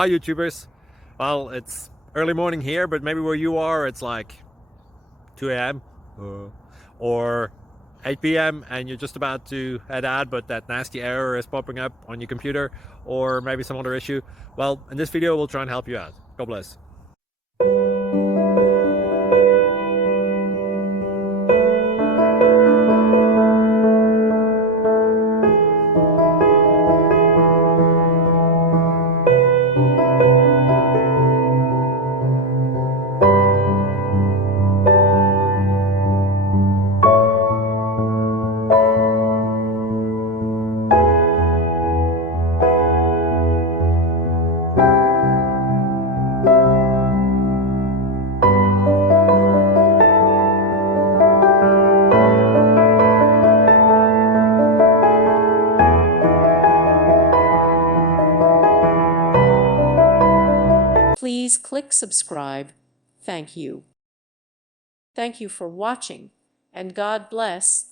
Hi YouTubers. Well, it's early morning here, but maybe where you are it's like 2 a.m. or 8 p.m. and you're just about to head out, but that nasty error is popping up on your computer, or maybe some other issue. Well, in this video we'll try and help you out. God bless. Please click subscribe. Thank you. Thank you for watching, and God bless.